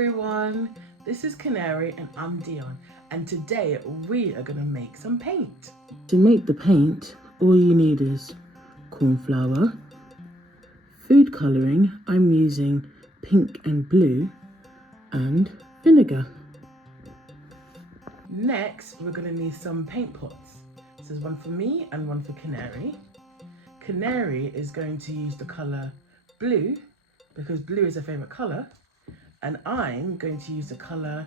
everyone, this is Canary and I'm Dyonne, and today we are going to make some paint. To make the paint, all you need is corn flour, food colouring, I'm using pink and blue, and vinegar. Next, we're going to need some paint pots. So there's one for me and one for Canary. Canary is going to use the colour blue because blue is her favourite colour, and I'm going to use the colour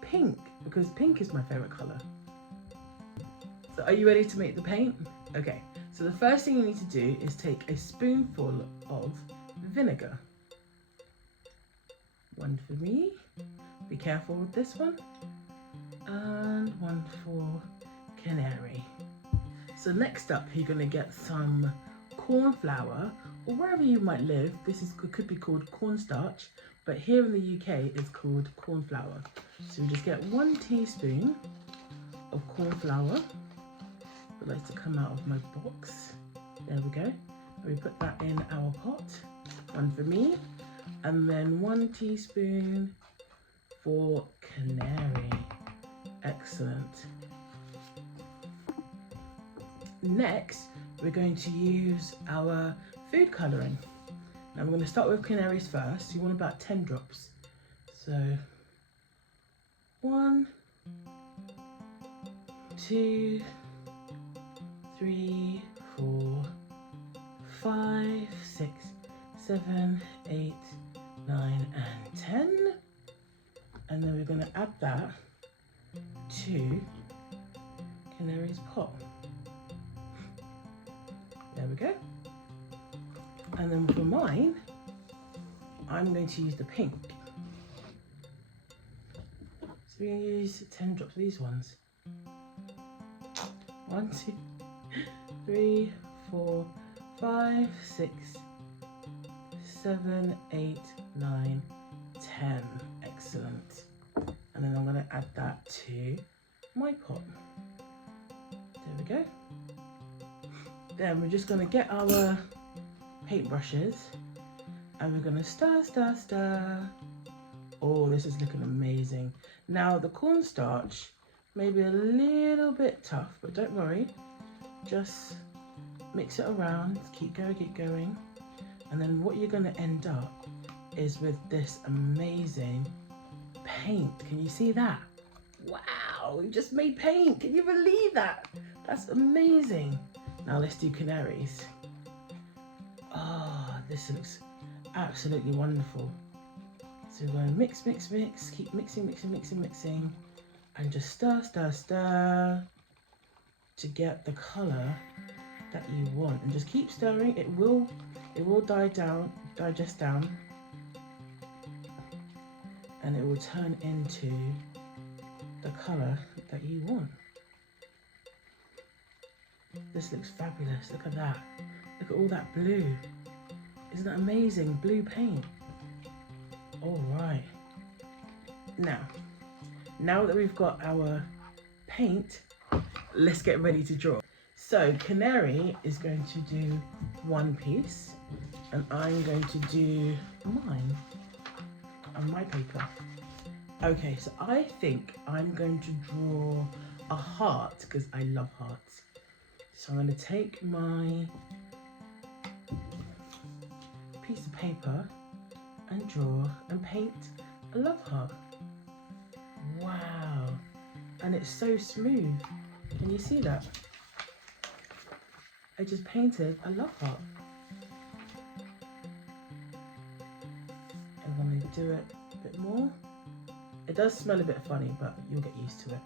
pink because pink is my favourite colour. So are you ready to make the paint? Okay, so the first thing you need to do is take a spoonful of vinegar. One for me, be careful with this one, and one for Canary. So next up, you're going to get some corn flour, or wherever you might live, could be called cornstarch, but here in the UK it's called corn flour. So we just get 1 teaspoon of corn flour. It likes to come out of my box. There we go. And we put that in our pot. One for me, and then 1 teaspoon for Canary. Excellent. Next, we're going to use our food colouring. Now we're going to start with Canary's first. You want about 10 drops. So 1, 2, 3, 4, 5, 6, 7, 8, 9, and 10. And then we're going to add that to Canary's pot. There we go. And then for mine, I'm going to use the pink. So we're going to use 10 drops of these ones. 1, 2, 3, 4, 5, 6, 7, 8, 9, 10. Excellent. And then I'm going to add that to my pot. There we go. Then we're just going to get our paintbrushes and we're going to stir, stir, stir. Oh, this is looking amazing. Now the cornstarch may be a little bit tough, but don't worry. Just mix it around, keep going. And then what you're going to end up is with this amazing paint. Can you see that? Wow, we just made paint. Can you believe that? That's amazing. Now let's do Canaries. Oh, this looks absolutely wonderful. So we're going to mix, keep mixing, and just stir, stir, stir to get the colour that you want. And just keep stirring. It will digest down, and it will turn into the colour that you want. This looks fabulous. Look at that. Look at all that blue. Isn't that amazing? Blue paint. All right. Now that we've got our paint, let's get ready to draw. So Canary is going to do one piece, and I'm going to do mine on my paper. Okay, so I think I'm going to draw a heart because I love hearts. So I'm going to take my piece of paper and draw and paint a love heart. Wow, and it's so smooth. Can you see that? I just painted a love heart. I'm going to do it a bit more. It does smell a bit funny, but you'll get used to it.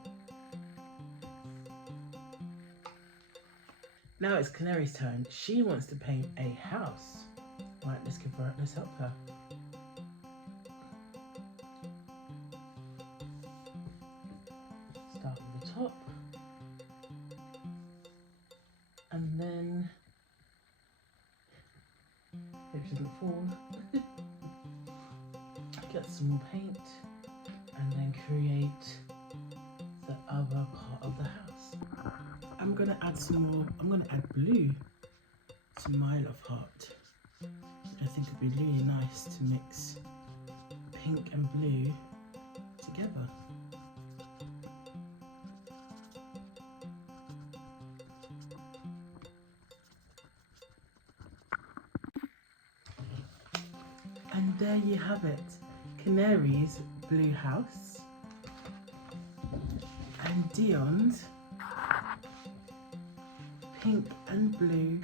Now it's Canary's turn. She wants to paint a house. Right, let's help her. Start with the top. And then, hope she doesn't fall. Get some more paint and then create the other part of the house. I'm gonna add some more, I'm gonna add blue to my love heart. I think it'd be really nice to mix pink and blue together. And there you have it, Canary's blue house and Dyonne's pink and blue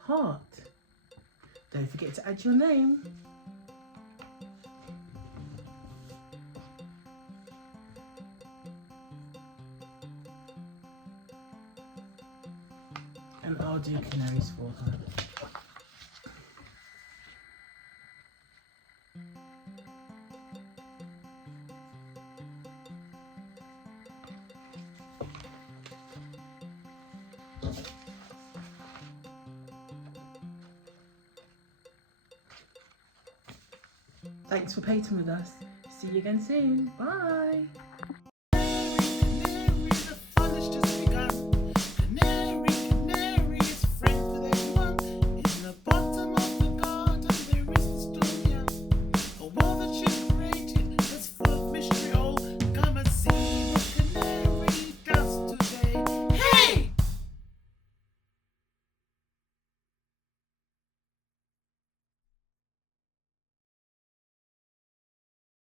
heart. Don't forget to add your name. And I'll do Canary's for her. Thanks for painting with us. See you again soon. Bye.